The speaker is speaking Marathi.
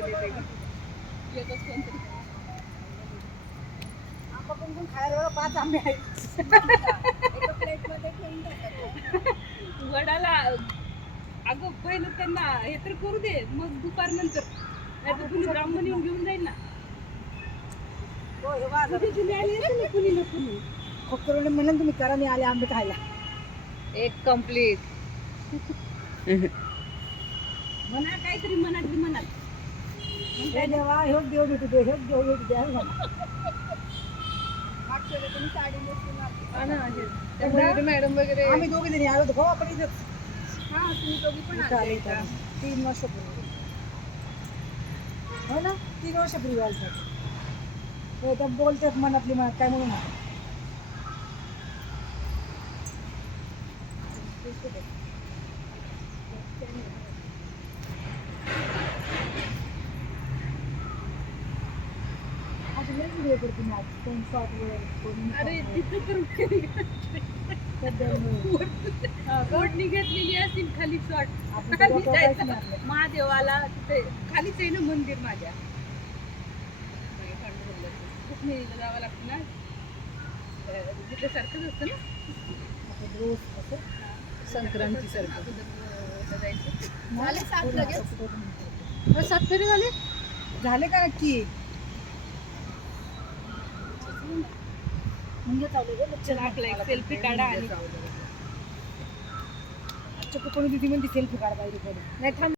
गेले ते एकच कोणतरी आंबा पण खायला 5 आंबे आहेत. एका प्लेटमध्ये ठेवून टाकायचं. वडाला अगं पहिलं त्यांना हे तर करू दे, मग दुपार नंतर नाही तर कुणी ब्राह्मण येऊन घेऊन जाईल ना. हो हे वाज कुणी आले असेल ना, कुणी ना कुणी. खोकरून म्हणून तुम्ही करा, मी आले आंबे खायला. एक कम्प्लीट म्हणा काहीतरी मनातली मनात. हे देवा हे देव भेटू दे, हे देव भेटू दे म्हणा. मागच्या वेळेला तुम्ही साडी नेसून आली. त्यामुळे मॅडम वगैरे आम्ही दोघे जणी आलो होतो आपण इथं. हा तुम्ही दोघी पण आले का? 3 वर्षापूर्वी. हो ना 3 वर्षापूर्वी आलतात. हो तर बोलतात मनातली मनात काय म्हणून व्हिडिओ करते मी आज कोण शॉर्ट वर अरे तिथं तर ओढणी घेतलेली असतील खाली शॉर्ट. महादेवाला तिथे खालीच आहे ना मंदिर माझ्या. रुक्मिणीला जावं लागतं ना, तिथे सारखंच असतं ना संक्रांती सारखं जायचं. झाले 7 लगेच. 7 फेरी झाले का नक्की म्हणजे चला आपला एक सेल्फी काढा आणि कोणी तिथे म्हणते सेल्फी काढ पाहिजे. नाही थांब.